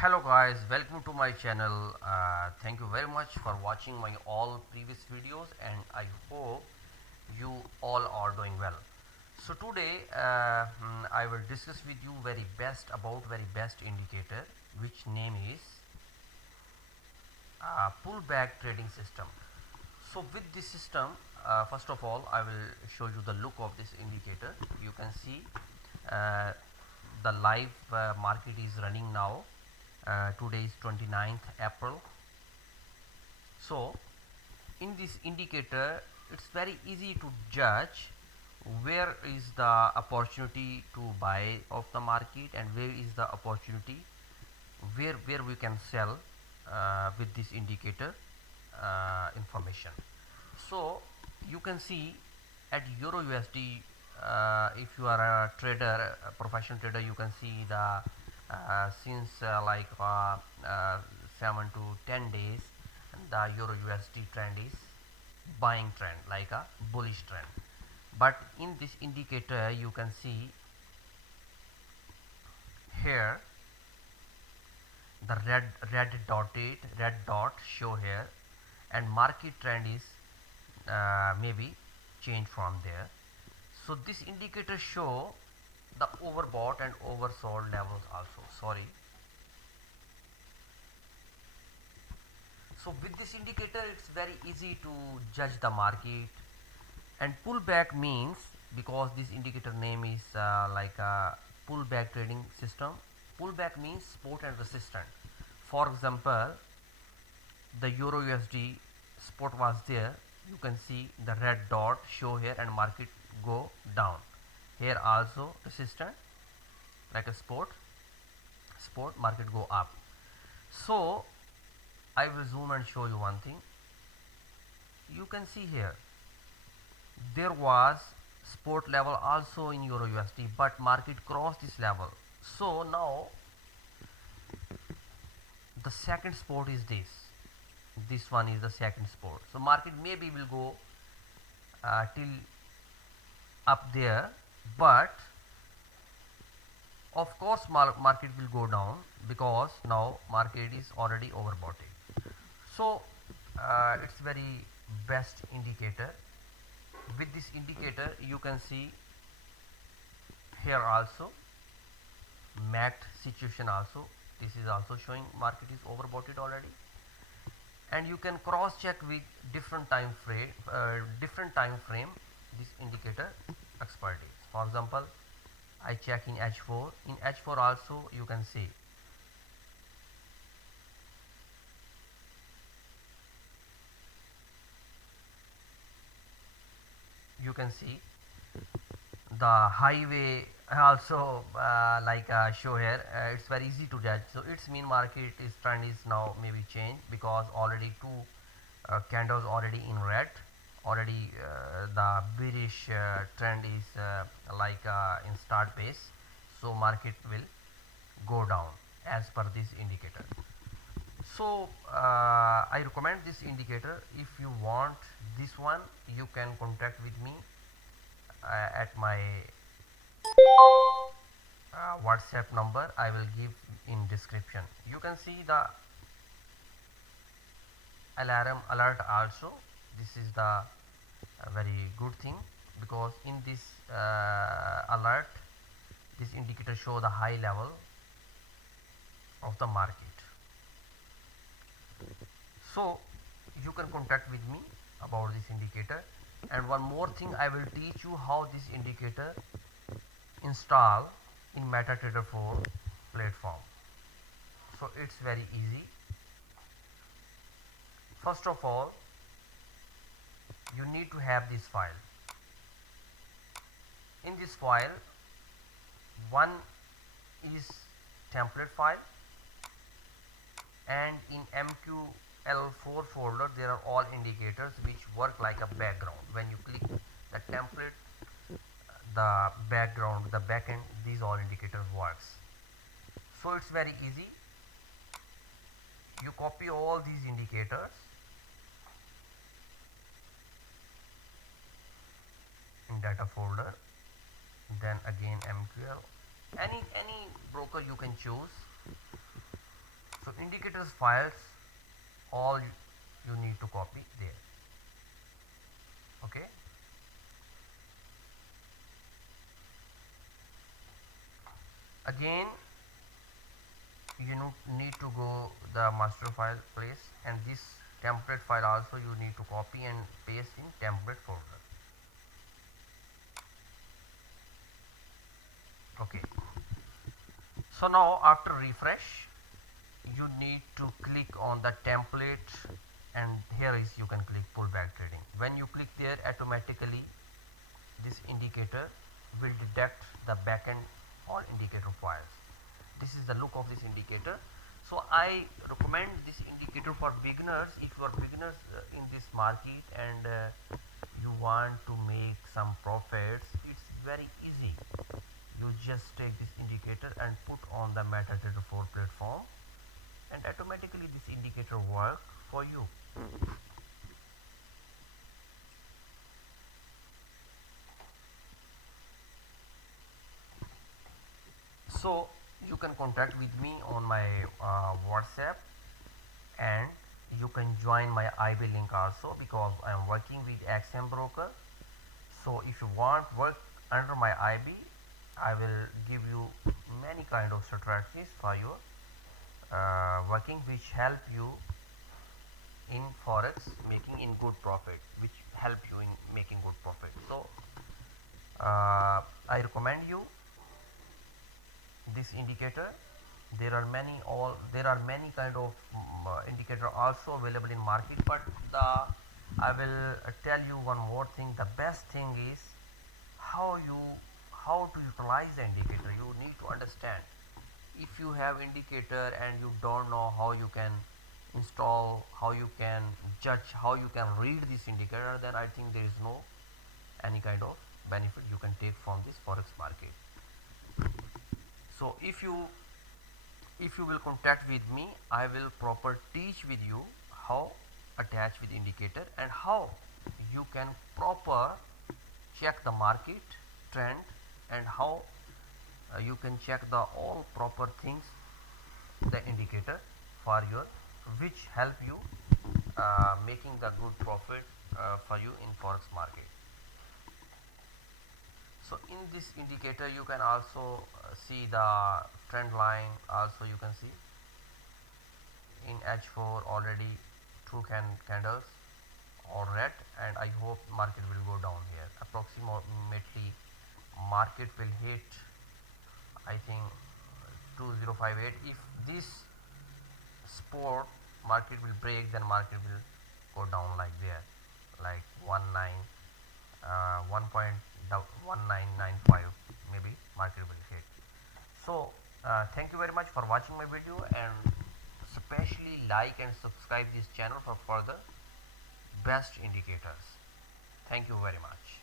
Hello guys, welcome to my channel. Thank you very much for watching my all previous videos and I hope you all are doing well. So today I will discuss with you very best indicator, which name is pullback trading system. So with this system, first of all I will show you the look of this indicator. You can see uh, the live market is running now. Today is 29th April. So in this indicator it's very easy to judge where is the opportunity to buy of the market and where is the opportunity where we can sell with this indicator information. So you can see at Euro USD, if you are a trader, a professional trader, you can see the since 7 to 10 days the Euro USD trend is buying trend, like a bullish trend. But in this indicator you can see here the red dot show here, and market trend is maybe change from there. So this indicator show the overbought and oversold levels also. Sorry. So with this indicator it's very easy to judge the market. And pullback means, because this indicator name is like a pullback trading system, pullback means support and resistance. For example, the Euro USD support was there, you can see the red dot show here and market go down. Here also resistance, like a support, market go up. So I will zoom and show you one thing. You can see here there was support level also in Euro USD, but market crossed this level. So now the second support is this one is the second support. So market maybe will go till up there, but of course market will go down because now market is already overbought. So it's very best indicator. With this indicator you can see here also MACD situation also, this is also showing market is overbought already. And you can cross check with different time frame this indicator expertise. For example, I check in H4. In H4 also you can see the highway also show here. It's very easy to judge. So it's mean market is trend is now maybe change, because already two candles already in red, already the bearish trend is in start base. So market will go down as per this indicator. So I recommend this indicator. If you want this one, you can contact with me at my WhatsApp number I will give in description. You can see the alarm alert also. This is the very good thing, because in this alert this indicator show the high level of the market. So you can contact with me about this indicator. And one more thing, I will teach you how this indicator install in MetaTrader 4 platform. So it's very easy. First of all, you need to have this file. In this file, one is template file, and in MQL4 folder there are all indicators which work like a background. When you click the template, the background, the backend, these all indicators works. So it's very easy. You copy all these indicators in data folder, then again MQL, any broker you can choose, So indicators files all you need to copy there. Okay, again you need to go the master file place, and this template file also you need to copy and paste in template folder. Okay, so now after refresh you need to click on the template, and here is you can click pullback trading. When you click there, automatically this indicator will detect the backend all indicator files. This is the look of this indicator. So I recommend this indicator for beginners. If you are beginners in this market and you want to make some profits, it's very easy. You just take this indicator and put on the MetaTrader 4 platform, and automatically this indicator work for you. So you can contact with me on my WhatsApp, and you can join my IB link also, because I am working with XM broker. So if you want work under my IB, I will give you many kind of strategies for your working, which help you in forex making in good profit, which help you in making good profit. So I recommend you this indicator. There are many kind of indicator also available in market, but I will tell you one more thing. The best thing is how to utilize the indicator. You need to understand. If you have indicator and you don't know how you can install, how you can judge, how you can read this indicator, then I think there is no any kind of benefit you can take from this forex market. So if you will contact with me, I will proper teach with you how attach with indicator and how you can proper check the market trend, and how you can check the all proper things the indicator for your, which help you making the good profit for you in forex market. So in this indicator you can also see the trend line. Also you can see in H4 already two candles or red, and I hope market will go down here. Approximately market will hit, I think, 2058. If this support market will break, then market will go down like there, like 1.1995 maybe market will hit. So thank you very much for watching my video, and especially like and subscribe this channel for further best indicators. Thank you very much.